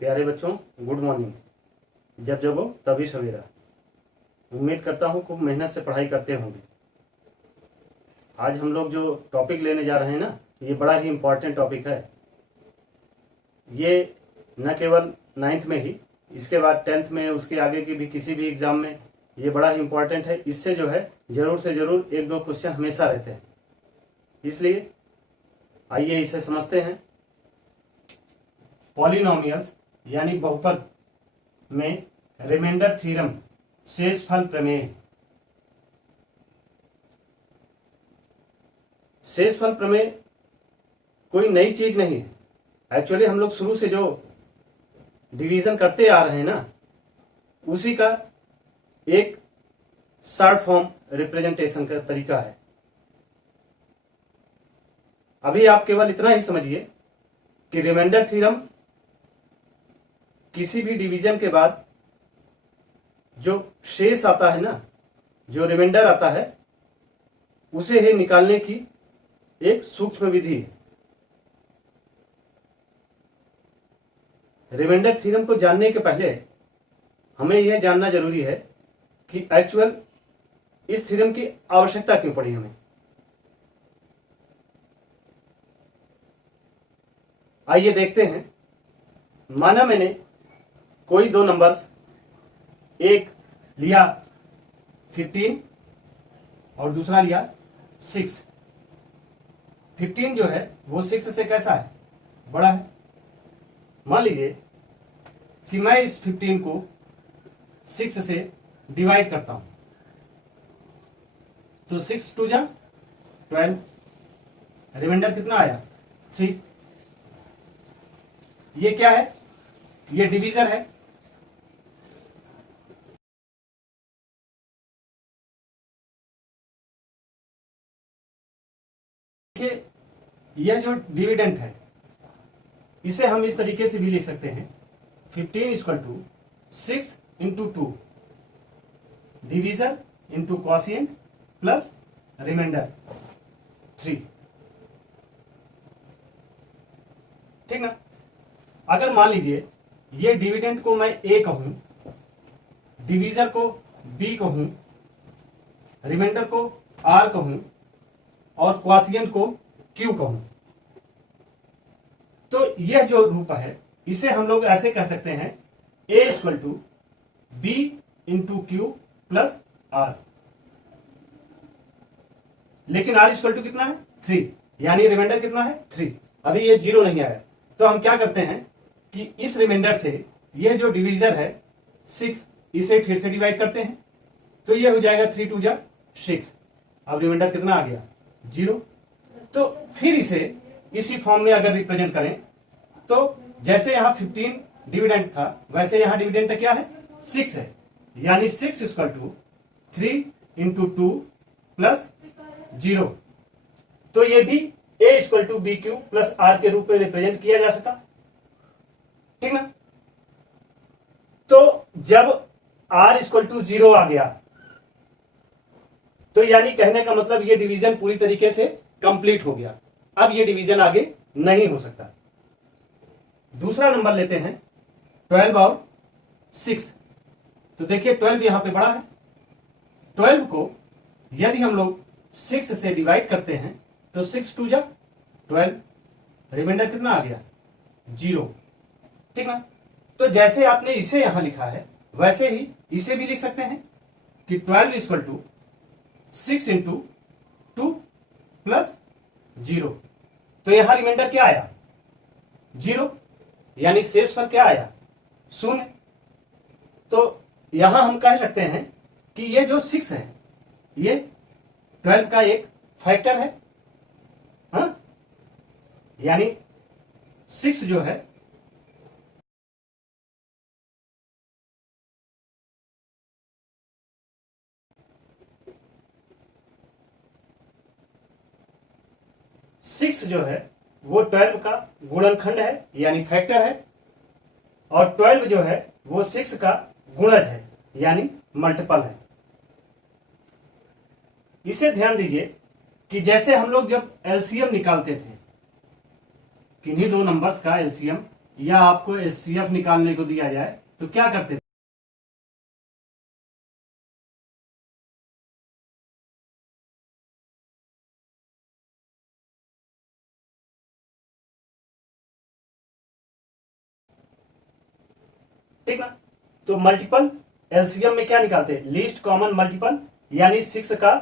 प्यारे बच्चों, good morning. जब जगो तभी सवेरा। उम्मीद करता हूँ खूब मेहनत से पढ़ाई करते होंगे। आज हम लोग जो टॉपिक लेने जा रहे हैं ना, ये बड़ा ही इम्पोर्टेंट टॉपिक है। ये न केवल 9th में ही, इसके बाद 10th में, उसके आगे की भी किसी भी एग्जाम में ये बड़ा ही इम्पोर्टेंट है। इससे जो है जरूर से जरूर 1-2 क्वेश्चन हमेशा रहते हैं। इसलिए आइए इसे समझते हैं। पॉलिनोमियल्स यानी बहुपद में रिमाइंडर थ्योरम, शेषफल प्रमेय। शेषफल प्रमेय कोई नई चीज नहीं है। एक्चुअली हम लोग शुरू से जो डिवीजन करते आ रहे हैं ना, उसी का एक शॉर्ट फॉर्म रिप्रेजेंटेशन का तरीका है। अभी आप केवल इतना ही समझिए कि रिमाइंडर थ्योरम किसी भी डिवीजन के बाद जो शेष आता है ना, जो रिमाइंडर आता है, उसे ही निकालने की एक सूक्ष्म विधि है। रिमाइंडर थ्योरम को जानने के पहले हमें यह जानना जरूरी है कि एक्चुअल इस थ्योरम की आवश्यकता क्यों पड़ी हमें। आइए देखते हैं। माना मैंने कोई दो नंबर्स, एक लिया 15 और दूसरा लिया 6। 15 जो है वो 6 से कैसा है, बड़ा है। मान लीजिए कि मैं इस 15 को 6 से डिवाइड करता हूं, तो 6 2 जा 12, रिमाइंडर कितना आया 3। ये क्या है, ये डिवीजर है। देखिए, यह जो डिविडेंट है, इसे हम इस तरीके से भी लिख सकते हैं। 15 = 6 × 2, divisor into quotient plus remainder 3। ठीक ना। अगर मान लीजिए ये डिविडेंट को मैं A कहूं, डिवीजर को B कहूं, रिमाइंडर को R कहूं और क्वोशिएंट को Q कहूं, तो यह जो रूप है इसे हम लोग ऐसे कह सकते हैं A = B × Q plus R। लेकिन R = कितना है 3, यानी रिमाइंडर कितना है 3। अभी ये 0 नहीं आया, तो हम क्या करते हैं कि इस रिमाइंडर से ये जो डिवीजर है 6, इसे फिर से डिवाइड करते हैं, तो ये हो जाएगा 3 2 जा 6। अब रिमाइंडर कितना आ गया 0। तो फिर इसे इसी फॉर्म में अगर रिप्रेजेंट करें, तो जैसे यहां 15 डिविडेंट था, वैसे यहां डिविडेंट क्या है 6 है, यानी 6 = 3 × 2 प्लस 0। तो ये भी A = BQ प्लस R के रूप में रिप्रेजेंट किया जा सका। ठीक ना। तो जब R = 0 आ गया, तो यानी कहने का मतलब ये डिवीजन पूरी तरीके से कंप्लीट हो गया। अब ये डिवीजन आगे नहीं हो सकता। दूसरा नंबर लेते हैं 12 और 6। तो देखिए 12 यहां पे बड़ा है। 12 को यदि हम लोग 6 से डिवाइड करते हैं, तो 6 2 जा 12, रिमाइंडर कितना आ गया 0। ठीक ना। तो जैसे आपने इसे यहां लिखा है, वैसे ही इसे भी लिख सकते हैं कि 12 = 6 × 2 प्लस 0। तो यहां रिमाइंडर क्या आया 0, यानी शेषफल क्या आया 0। तो यहां हम कह सकते हैं कि ये जो 6 है, ये 12 का एक फैक्टर है। हाँ? यानी 6 जो है वो 12 का गुणनखंड है, यानी फैक्टर है, और 12 जो है वो 6 का गुणज है, यानी मल्टीपल है। इसे ध्यान दीजिए कि जैसे हम लोग जब एलसीएम निकालते थे, किन्हीं दो नंबर्स का एलसीएम या आपको एचसीएफ निकालने को दिया जाए तो क्या करते थे? ठीक ना? तो मल्टीपल एलसीएम में क्या निकालते हैं? लीस्ट कॉमन मल्टीपल, यानी 6 का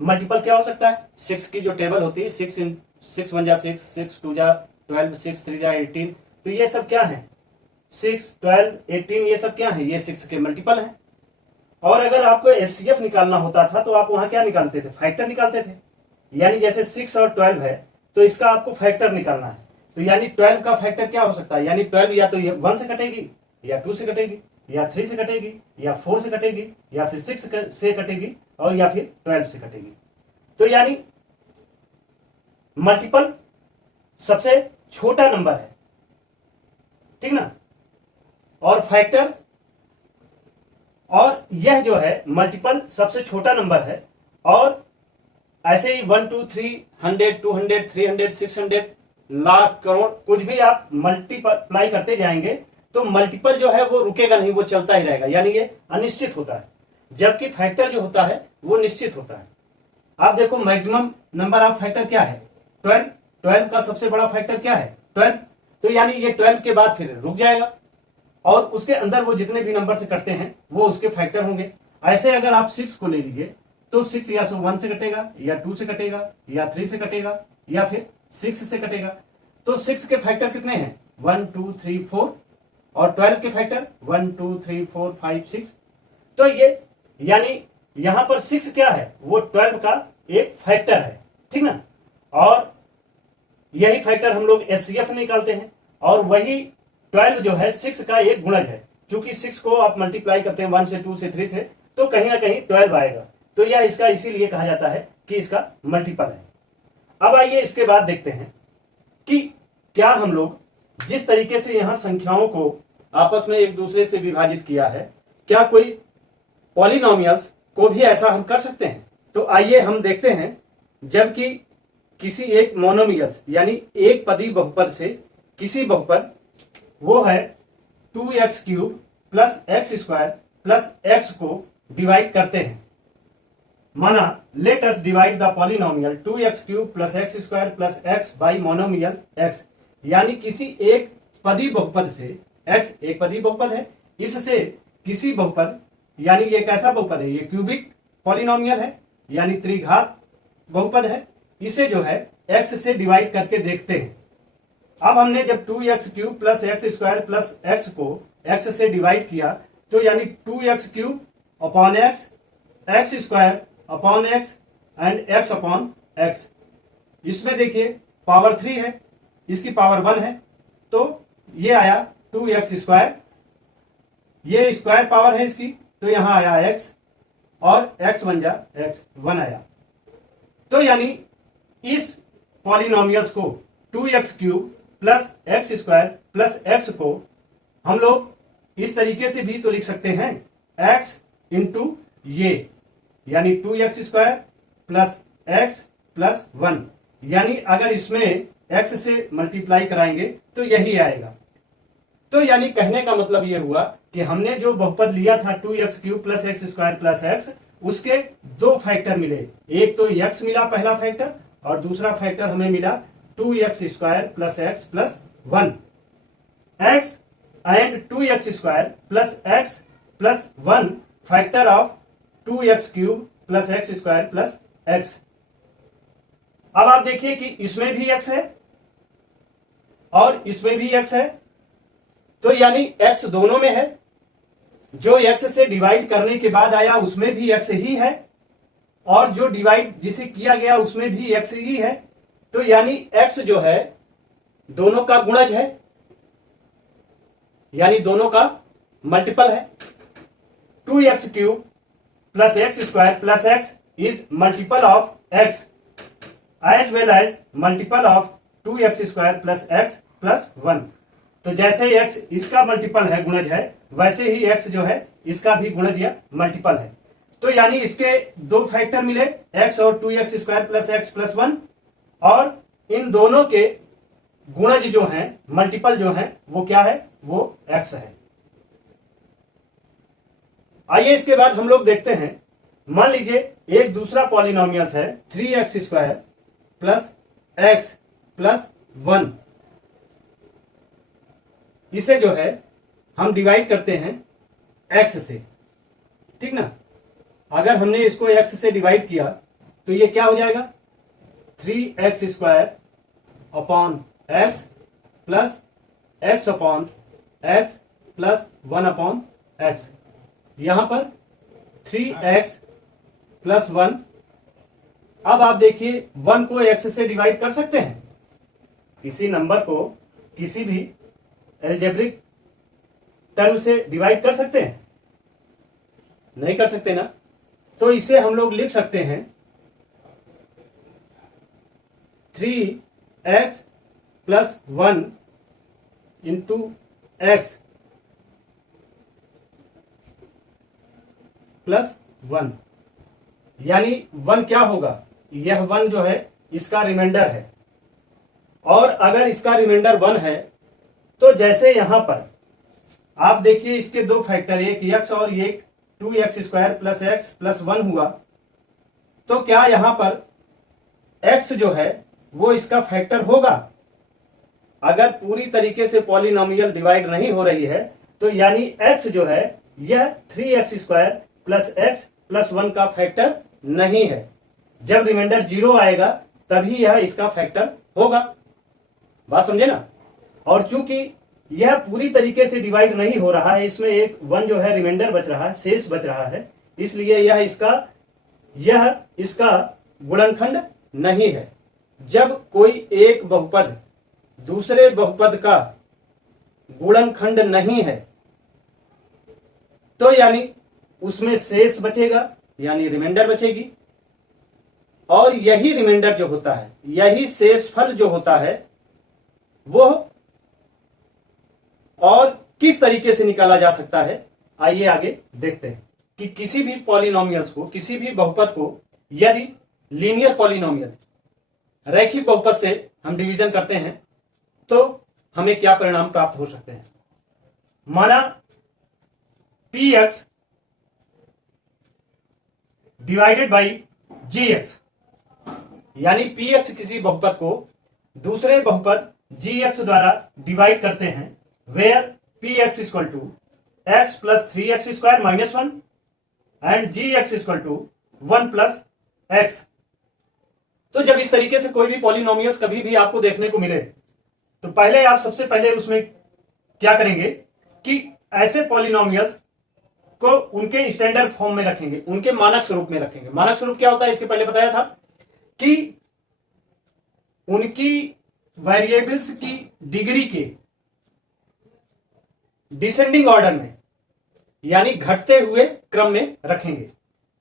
मल्टीपल क्या हो सकता है? 6 की जो टेबल होती है, 6 1 जा 6, 6 2 जा 12, 6 3 जा 18, तो ये सब क्या है? 6 12 18, ये सब क्या है? ये 6 के मल्टीपल है। और अगर आपको एचसीएफ निकालना होता था तो आप वहां क्या निकालते थे? फैक्टर निकालते थे। यानी जैसे 6 और 12 है तो इसका आपको फैक्टर निकालना है, तो यानी 12 का फैक्टर क्या हो सकता है? यानी 12 या तो 1 से कटेगी, या 2 से कटेगी, या 3 से कटेगी, या 4 से कटेगी, या फिर 6 से कटेगी, और या फिर 12 से कटेगी। तो यानी मल्टीपल सबसे छोटा नंबर है, ठीक ना? और फैक्टर, और यह जो है मल्टीपल सबसे छोटा नंबर है। और ऐसे ही 1 2 3 100 200 300 600 लाख करोड़ कुछ भी आप मल्टीप्लाई करते जाएंगे तो मल्टीपल जो है वो रुकेगा नहीं, वो चलता ही रहेगा, यानी ये अनिश्चित होता है। जबकि फैक्टर जो होता है वो निश्चित होता है। आप देखो मैक्सिमम नंबर ऑफ फैक्टर क्या है? 12। 12 का सबसे बड़ा फैक्टर क्या है? 12। तो यानी ये 12 के बाद फिर रुक जाएगा और उसके अंदर वो जितने भी नंबर से कटते हैं वो उसके फैक्टर होंगे। ऐसे अगर आप 6 को ले लीजिए तो 6 या तो 1 से कटेगा, या 2 से कटेगा, या 3 से कटेगा, या फिर 6 से कटेगा। तो 6 के फैक्टर कितने हैं? 1 2 3 4, और 12 के फैक्टर 1 2 3 4 5 6। तो ये यानी यहां पर 6 क्या है? वो 12 का एक फैक्टर है, ठीक ना? और यही फैक्टर हम लोग एचसीएफ निकालते हैं, और वही 12 जो है 6 का एक गुणज है। क्योंकि 6 को आप मल्टीप्लाई करते हैं 1 से 2 से 3 से, तो कहीं ना कहीं 12 आएगा। तो यह इसका इसीलिए कहा जाता है कि इसका मल्टीपल है। अब आइए इसके बाद देखते हैं कि क्या हम लोग जिस तरीके से यहां संख्याओं को आपस में एक दूसरे से विभाजित किया है, क्या कोई पॉलिनोमियल्स को भी ऐसा हम कर सकते हैं? तो आइए हम देखते हैं, जबकि किसी एक मोनोमियल्स यानी एक पदी बहुपद से किसी बहुपद वो है 2x³ plus x² plus x को डिवाइड करते हैं। माना let us divide the polynomial 2x³ plus x² plus x by monomial x, यानी किसी एक पदी बहुपद से x एक पदी बहुपद है, इससे किसी बहुपद, यानी ये कैसा बहुपद है? ये क्यूबिक पॉलिनोमियल है, यानी त्रिघात बहुपद है। इसे जो है x से डिवाइड करके देखते हैं। अब हमने जब 2x³ plus x² plus x को x से डिवाइड किया तो यानी 2x³ upon x, x² upon x and x upon x। इसमें देखिए पावर 3 है, इसकी पावर 1 है, तो ये आया 2x², ये स्क्वायर पावर है इसकी, तो यहां आया x, और x 1 जा x 1 आया। तो यानी इस पॉलिनोमियल्स को 2x³ plus x² plus x को हम लोग इस तरीके से भी तो लिख सकते हैं, x इंटू ये, यानी 2x² प्लस x प्लस 1, यानी अगर इसमें x से मल्टीप्लाई कराएंगे तो यही आएगा। तो यानी कहने का मतलब यह हुआ कि हमने जो बहुपद लिया था 2x³ plus x² plus x, उसके दो फैक्टर मिले। एक तो x मिला पहला फैक्टर, और दूसरा फैक्टर हमें मिला 2x² plus x plus 1। x and 2x² plus x plus 1 factor of 2x³ plus x² plus x। अब आप देखिए कि इसमें भी x है और इसमें भी x है, तो यानी x दोनों में है। जो x से डिवाइड करने के बाद आया उसमें भी x ही है, और जो डिवाइड जिसे किया गया उसमें भी x ही है। तो यानी x जो है दोनों का गुणज है, यानी दोनों का मल्टीपल है। 2x³ plus x² plus x is multiple of x as well as multiple of 2x² plus x plus 1। तो जैसे x इसका मल्टीपल है, गुणज है, वैसे ही x जो है इसका भी गुणज या मल्टीपल है। तो यानी इसके दो फैक्टर मिले, x और 2x² प्लस x प्लस 1, और इन दोनों के गुणज जो है, मल्टीपल जो है, वो क्या है, वो x है। आइए इसके बाद हम लोग देखते हैं, मान लीजिए एक दूसरा पॉलिनोमियल्स है 3x² प्लस x प्लस 1। इसे जो है हम डिवाइड करते हैं x से, ठीक ना। अगर हमने इसको x से डिवाइड किया तो ये क्या हो जाएगा, 3x² upon x plus x upon x plus 1 upon x। यहां पर 3x प्लस 1। अब आप देखिए 1 को x से डिवाइड कर सकते हैं, किसी नंबर को किसी भी एल्जेब्रिक टर्म से डिवाइड कर सकते हैं, नहीं कर सकते ना। तो इसे हम लोग लिख सकते हैं 3x plus 1 into x plus 1, यानी 1 क्या होगा, यह 1 जो है इसका रिमाइंडर है। और अगर इसका रिमाइंडर 1 है तो जैसे यहां पर आप देखिए इसके दो फैक्टर, एक x और एक 2x² प्लस x प्लस 1 हुआ, तो क्या यहां पर x जो है वो इसका फैक्टर होगा। अगर पूरी तरीके से पॉलिनोमियल डिवाइड नहीं हो रही है तो यानी x जो है यह 3x² प्लस x प्लस 1 का फैक्टर नहीं है। जब रिमाइंडर 0 आएगा तभी यह इसका फैक्टर होगा। बात समझे ना। और चूंकि यह पूरी तरीके से डिवाइड नहीं हो रहा है, इसमें एक 1 जो है रिमाइंडर बच रहा है, शेष बच रहा है, इसलिए यह इसका गुणनखंड नहीं है। जब कोई एक बहुपद दूसरे बहुपद का गुणनखंड नहीं है तो यानी उसमें शेष बचेगा, यानी रिमाइंडर बचेगी। और यही रिमाइंडर जो होता है, यही शेषफल जो होता है, वो और किस तरीके से निकाला जा सकता है, आइए आगे देखते हैं। कि किसी भी पॉलिनोमियल्स को, किसी भी बहुपद को यदि लीनियर पॉलिनोमियल, रैखिक बहुपद से हम डिवीजन करते हैं तो हमें क्या परिणाम प्राप्त हो सकते हैं। माना px डिवाइडेड बाई gx, यानी px किसी बहुपद को दूसरे बहुपद gx द्वारा डिवाइड करते हैं, where px equal to x plus 3x² minus 1 and gx equal to 1 plus x। तो जब इस तरीके से कोई भी पॉलिनोमियल्स कभी भी आपको देखने को मिले तो पहले आप सबसे पहले उसमें क्या करेंगे कि ऐसे पॉलिनोमियल्स को उनके स्टैंडर्ड फॉर्म में रखेंगे, उनके मानक स्वरूप में रखेंगे। मानक स्वरूप क्या होता है, इसके पहले बताया था कि उनकी वेरिएबल्स की डिग्री के डिसेंडिंग ऑर्डर में, यानी घटते हुए क्रम में रखेंगे।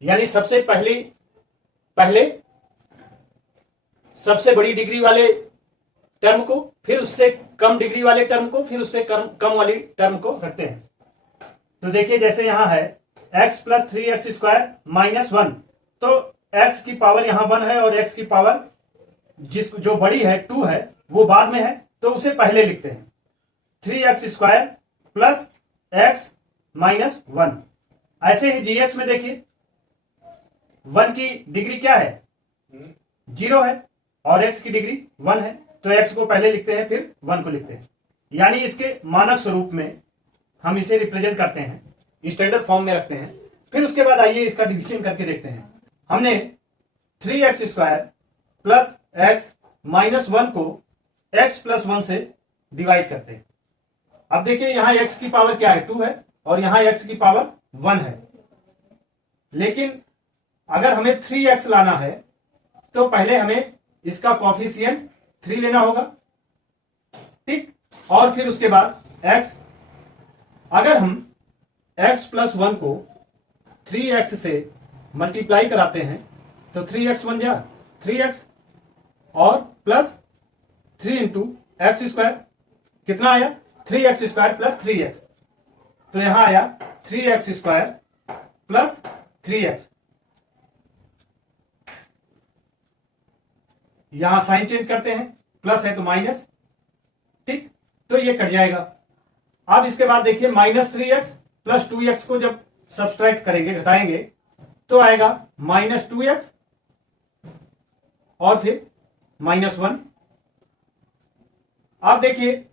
यानी सबसे पहले सबसे बड़ी डिग्री वाले टर्म को, फिर उससे कम डिग्री वाले टर्म को, फिर उससे कम वाली टर्म को रखते हैं। तो देखिए जैसे यहां है x प्लस 3x² माइनस 1, तो x की पावर यहां 1 है और x की पावर जो बड़ी है 2 है वो बाद में है, तो उसे पहले लिखते हैं 3x² प्लस x माइनस 1। ऐसे ही gx में देखिए 1 की डिग्री क्या है, 0 है, और x की डिग्री 1 है, तो x को पहले लिखते हैं फिर 1 को लिखते हैं। यानी इसके मानक स्वरूप में हम इसे रिप्रेजेंट करते हैं, स्टैंडर्ड फॉर्म में रखते हैं। फिर उसके बाद आइए इसका डिवीजन करके देखते हैं। हमने 3x² प्लस x माइनस 1 को x प्लस 1 से डिवाइड करते हैं। अब देखिए यहां x की पावर क्या है, 2 है, और यहां x की पावर 1 है। लेकिन अगर हमें 3x लाना है तो पहले हमें इसका कॉफिशिएंट 3 लेना होगा, ठीक। और फिर उसके बाद x, अगर हम x प्लस 1 को 3x से मल्टीप्लाई कराते हैं तो 3x बन जा 3x, और प्लस 3 इंटू x², कितना आया 3x² प्लस 3x, तो यहां आया 3x² प्लस 3x। यहां साइन चेंज करते हैं, प्लस है तो माइनस, ठीक, तो ये कट जाएगा। अब इसके बाद देखिए -3x प्लस 2x को जब सब्सट्रैक्ट करेंगे, घटाएंगे, तो आएगा -2x और फिर -1। अब देखिए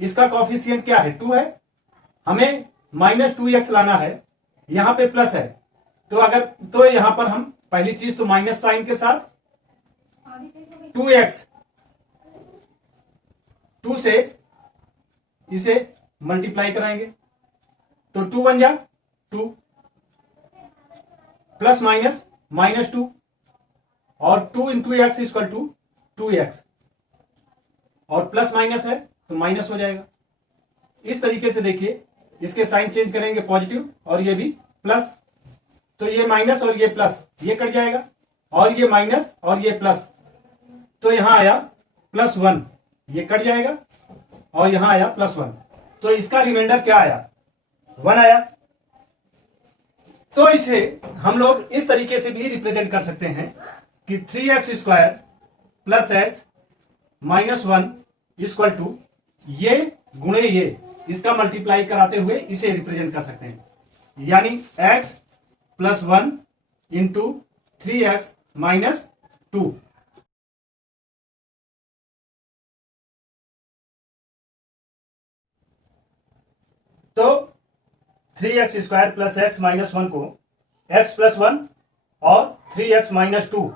इसका कॉफिशिएंट क्या है, 2 है, हमें -2x लाना है, यहां पे प्लस है, तो यहां पर हम पहली चीज तो माइनस साइन के साथ 2x, 2 से इसे मल्टीप्लाई कराएंगे, तो 2 बन जा 2 प्लस माइनस -2 और 2 into x equal to 2x और प्लस माइनस है तो माइनस हो जाएगा। इस तरीके से देखिए इसके साइन चेंज करेंगे पॉजिटिव और ये भी प्लस, तो ये माइनस और ये प्लस, ये कट जाएगा और ये माइनस और ये प्लस, तो यहां आया +1, ये कट जाएगा और यहां आया +1, तो इसका रिमाइंडर क्या आया, 1 आया। तो इसे हम लोग इस तरीके से भी रिप्रेजेंट कर सकते हैं कि 3x² plus x -1 equal to ये गुणे ये, इसका मल्टीप्लाई कराते हुए इसे रिप्रेजेंट कर सकते हैं, यानी x + 1 इंटू 3x - 2। तो 3x² प्लस x -1 को x + 1 और 3x - 2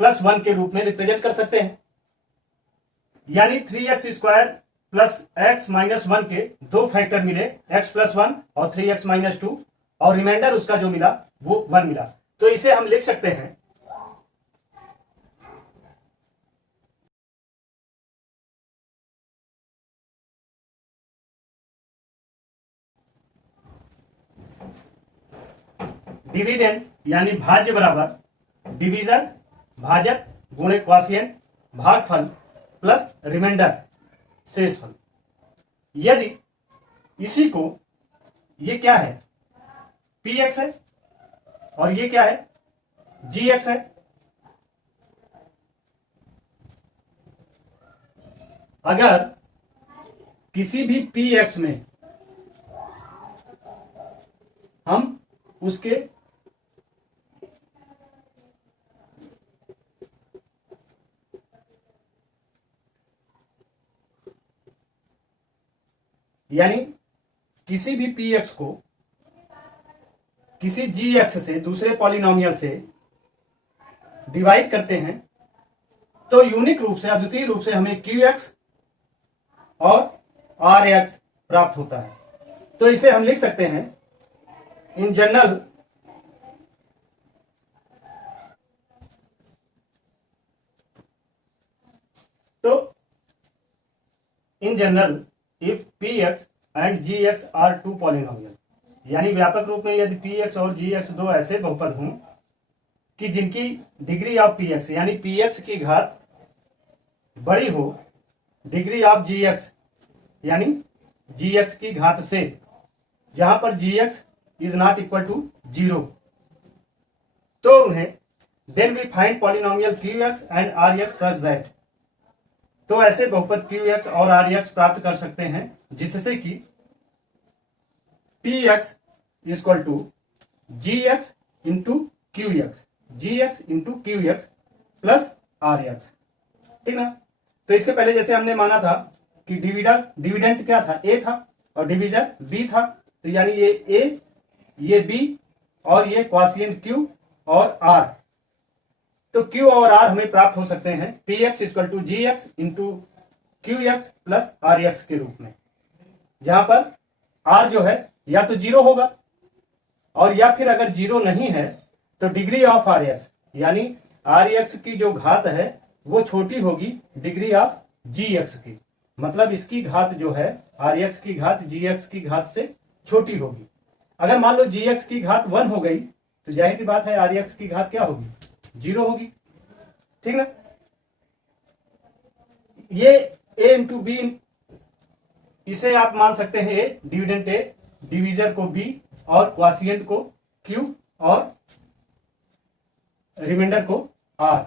+ 1 के रूप में रिप्रेजेंट कर सकते हैं, यानी 3x² प्लस x -1 के 2 फैक्टर मिले, x + 1 और 3x - 2, और रिमाइंडर उसका जो मिला वो 1 मिला। तो इसे हम लिख सकते हैं डिविडेंड यानी भाज्य बराबर डिवीजन भाजक गुणे क्वॉशिएंट भागफल प्लस रिमाइंडर शेषफल। यदि इसी को, ये क्या है, px है और ये क्या है, gx है, अगर किसी भी px में हम उसके यानी किसी भी px को किसी gx से दूसरे पॉलिनोमियल से डिवाइड करते हैं तो यूनिक रूप से, अद्वितीय रूप से हमें qx और rx प्राप्त होता है। तो इसे हम लिख सकते हैं in general if px and gx are 2 polynomial, यानी व्यापक रूप में यदि px और gx दो ऐसे बहुपद हों कि जिनकी डिग्री ऑफ px यानी px की घात बड़ी हो डिग्री ऑफ gx यानी gx की घात से, जहां पर gx is not equal to 0, तो उन्हें then we find polynomial qx and rx such that, तो ऐसे बहुपद qx और rx प्राप्त कर सकते हैं जिससे कि px equal to gx into qx plus rx, ठीक ना। तो इसके पहले जैसे हमने माना था कि डिविडेंट क्या था, a था और डिवीजर b था, तो यानी ये a, ये b और ये क्वॉशिएंट q और r, तो q और r हमें प्राप्त हो सकते हैं px equal to gx into qx plus rx के रूप में, जहां पर r जो है या तो 0 होगा और या फिर अगर 0 नहीं है तो डिग्री ऑफ rx यानी rx की जो घात है वो छोटी होगी डिग्री ऑफ gx की, मतलब इसकी घात जो है rx की घात gx की घात से छोटी होगी। अगर मान लो gx की घात 1 हो गई तो जाहिर सी बात है rx की घात क्या होगी, 0 होगी, ठीक ना। ये a इंटू बी, इसे आप मान सकते हैं a, डिविडेंट a, डिवीजर को b और क्वॉशिएंट को q और रिमाइंडर को r,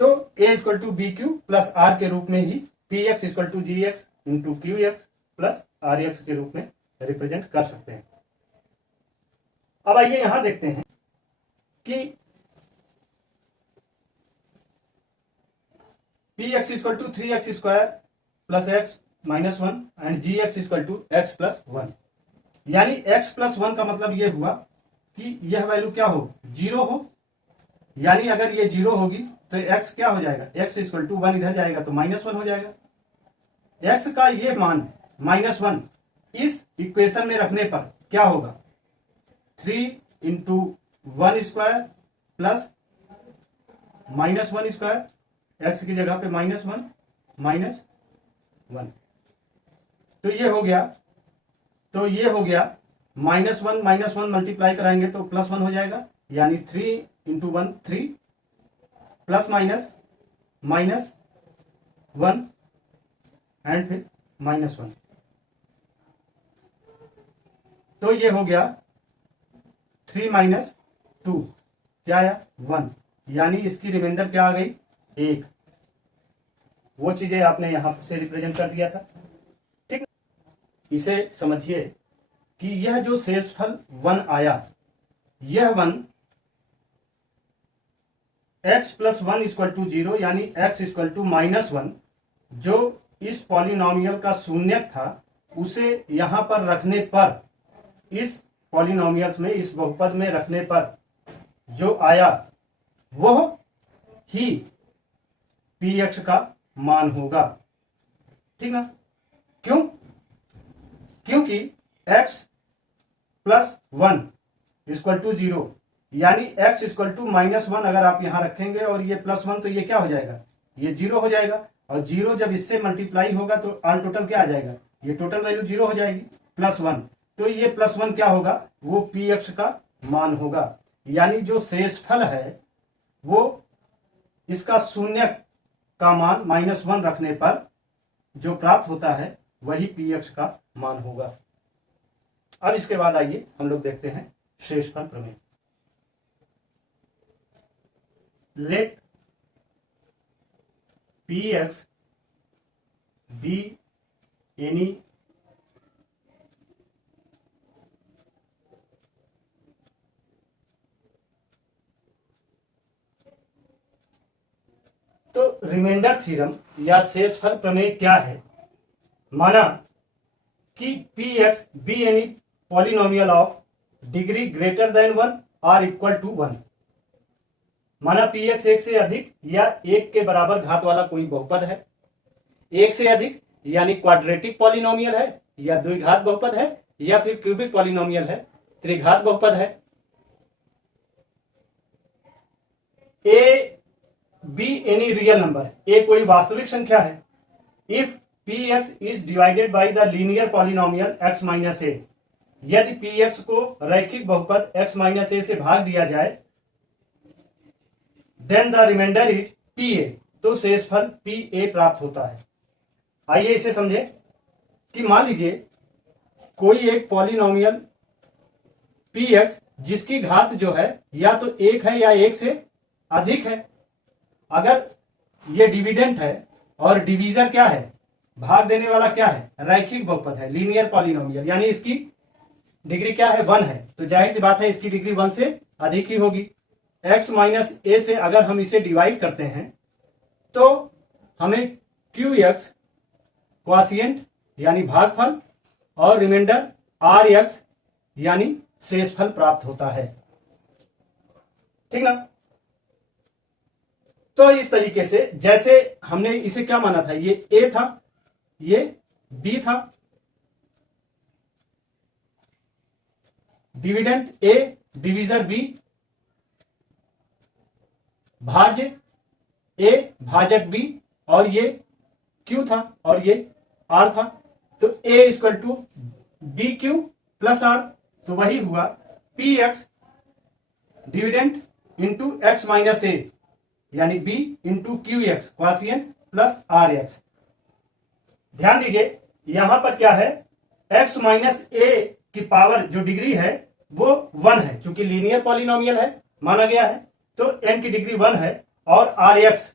तो a equal to b q plus r के रूप में ही p x equal to g x into Q x plus are x के रूप में रिप्रेजेंट कर सकते हैं। अब आइए यहां देखते हैं कि P x equal to 3x square plus X minus 1 and G X equal to X plus 1, यानी x प्लस 1 का मतलब यह हुआ कि यह वैल्यू क्या हो, 0 हो, यानी अगर ये 0 होगी तो x क्या हो जाएगा, x इक्वल टू 1 इधर जाएगा तो -1 हो जाएगा। x का ये मान -1 इस इक्वेशन में रखने पर क्या होगा, 3 into 1 square plus -1 square, x की जगह पे -1 तो ये हो गया -1 मल्टीप्लाई कराएंगे तो +1 हो जाएगा, यानी 3 इंटू 1 3 प्लस माइनस -1 एंड फिर -1, तो ये हो गया 3 माइनस 2 क्या आया 1, यानी इसकी रिमाइंडर क्या आ गई 1। वो चीजें आपने यहां से रिप्रेजेंट कर दिया था, ठीक। इसे समझिए कि यह जो शेषफल 1 आया, यह 1 x प्लस 1 इक्वल टू 0 यानी x इक्वल टू -1 जो इस पॉलिनोमियल का शून्यक था उसे यहां पर रखने पर, इस पॉलिनोमियल्स में इस बहुपद में रखने पर जो आया वह ही px का मान होगा, ठीक ना। क्योंकि x प्लस 1 इक्वल टू 0 यानी x इक्वल टू -1 अगर आप यहां रखेंगे और ये +1 तो ये क्या हो जाएगा, ये 0 हो जाएगा, और 0 जब इससे मल्टीप्लाई होगा तो ऑल टोटल क्या आ जाएगा, ये टोटल वैल्यू 0 हो जाएगी, +1 तो ये +1 क्या होगा, वो px का मान होगा, यानी जो शेषफल है वो इसका शून्यक का मान -1 रखने पर जो प्राप्त होता है वही px का मान होगा। अब इसके बाद आइए हम लोग देखते हैं शेषफल प्रमेय। लेट px बी एनी तो रिमाइंडर थ्योरम या शेषफल प्रमेय क्या है, माना कि px be any polynomial of degree greater than 1 और इक्वल टू 1, माना px 1 से अधिक या 1 के बराबर घात वाला कोई बहुपद है, 1 से अधिक यानी क्वाड्रेटिक पॉलिनोमियल है या द्विघात बहुपद है या फिर क्यूबिक पॉलिनोमियल है, त्रिघात बहुपद है, a b any real number, a कोई वास्तविक संख्या है, if px is divided by the linear polynomial x minus a, यदि px को रैखिक बहुपद x माइनस ए से भाग दिया जाए, then the remainder is pa, तो शेषफल pa प्राप्त होता है। आइए इसे समझे कि मान लीजिए कोई एक पॉलिनोमियल px जिसकी घात जो है या तो 1 है या 1 से अधिक है, अगर ये डिविडेंट है और डिवीजर क्या है, भाग देने वाला क्या है, रैखिक बहुपद है, लीनियर पॉलिनोमियल, यानी इसकी डिग्री क्या है 1 है, तो जाहिर सी बात है इसकी डिग्री 1 से अधिक ही होगी। x माइनस ए से अगर हम इसे डिवाइड करते हैं तो हमें qx क्वॉशिएंट यानी भागफल और रिमाइंडर rx यानी शेषफल प्राप्त होता है, ठीक ना। तो इस तरीके से जैसे हमने इसे क्या माना था, ये a था, ये b था, डिविडेंट a डिवीजर b, भाज्य a भाजक b, और ये q था और ये r था, तो a equal to b q plus r, तो वही हुआ px dividend into x minus a यानी b into Q x quotient plus are x. ध्यान दीजिए यहां पर क्या है, x माइनस ए की पावर जो डिग्री है वो 1 है, चूंकि लीनियर पॉलिनोमियल है माना गया है, तो n की डिग्री 1 है, और आर एक्स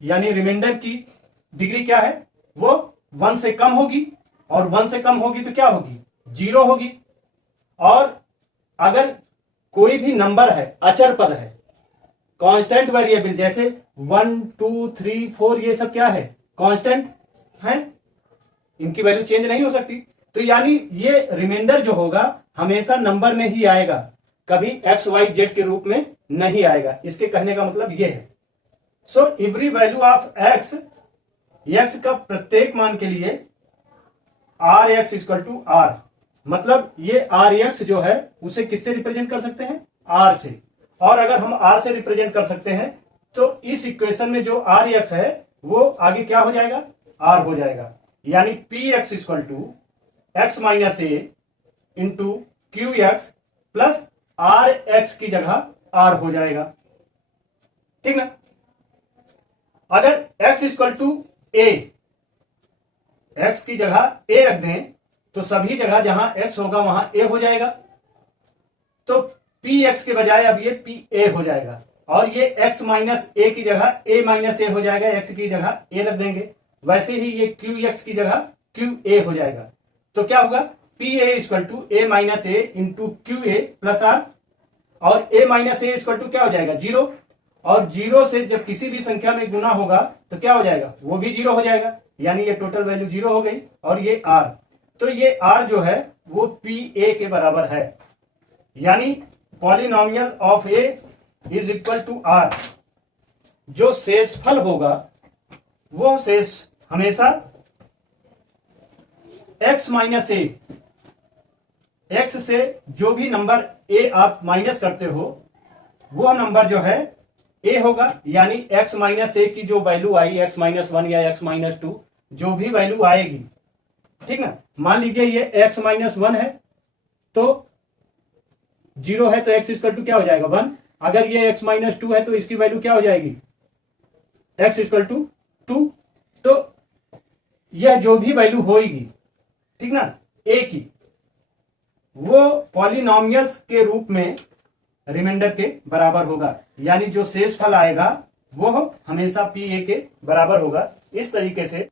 यानी रिमाइंडर की डिग्री क्या है, वो 1 से कम होगी, और 1 से कम होगी तो क्या होगी, 0 होगी। और अगर कोई भी नंबर है, अचर पद है, कांस्टेंट वेरिएबल, जैसे 1 2 3 4 ये सब क्या है, कांस्टेंट है, इनकी वैल्यू चेंज नहीं हो सकती। तो यानी ये रिमाइंडर जो होगा हमेशा नंबर में ही आएगा, कभी एक्स वाई जेड के रूप में नहीं आएगा। इसके कहने का मतलब ये है। So every value of X, X का प्रत्येक मान के लिए R X equal to R, मतलब ये आर एक्स जो है उसे किससे रिप्रेजेंट कर सकते हैं, आर से। और अगर हम आर से रिप्रेजेंट कर सकते हैं तो इस इक्वेशन में जो आर एक्स है वो आगे क्या हो जाएगा, आर हो जाएगा। यानी P x equal to X minus A into Q x plus are X की जगह आर हो जाएगा, ठीक ना। अगर x equal to A, X की जगह ए रख दें तो सभी जगह जहां x होगा वहां a हो जाएगा। तो पी एक्स के बजाय अब ये पी ए हो जाएगा, और ये x माइनस ए की जगह a माइनस ए हो जाएगा, x की जगह a रख देंगे। वैसे ही ये क्यू एक्स की जगह क्यू ए हो जाएगा। तो क्या होगा, P A equal to A minus A into Q A plus R, और a minus A equal to क्या हो जाएगा, 0। और 0 से जब किसी भी संख्या में गुना होगा तो क्या हो जाएगा, वो भी 0 हो जाएगा। यानी ये टोटल वैल्यू 0 हो गई। और ये r, तो ये r जो है वो पी ए के बराबर है। यानी polynomial of a is equal to r। जो शेषफल होगा वो शेष हमेशा x माइनस ए, x से जो भी नंबर a आप माइनस करते हो वो नंबर जो है a होगा। यानी x माइनस ए की जो वैल्यू आई, x माइनस 1 या x माइनस 2, जो भी वैल्यू आएगी, ठीक ना। मान लीजिए ये x माइनस 1 है तो 0 है, तो x इक्वल टू क्या हो जाएगा, 1। अगर ये x माइनस 2 है तो इसकी वैल्यू क्या हो जाएगी, x इक्वल टू 2। तो यह जो भी वैल्यू होगी, ठीक ना, a की, वो पॉलिनोमियल्स के रूप में रिमाइंडर के बराबर होगा। यानी जो शेषफल आएगा वो हमेशा पी ए के बराबर होगा। इस तरीके से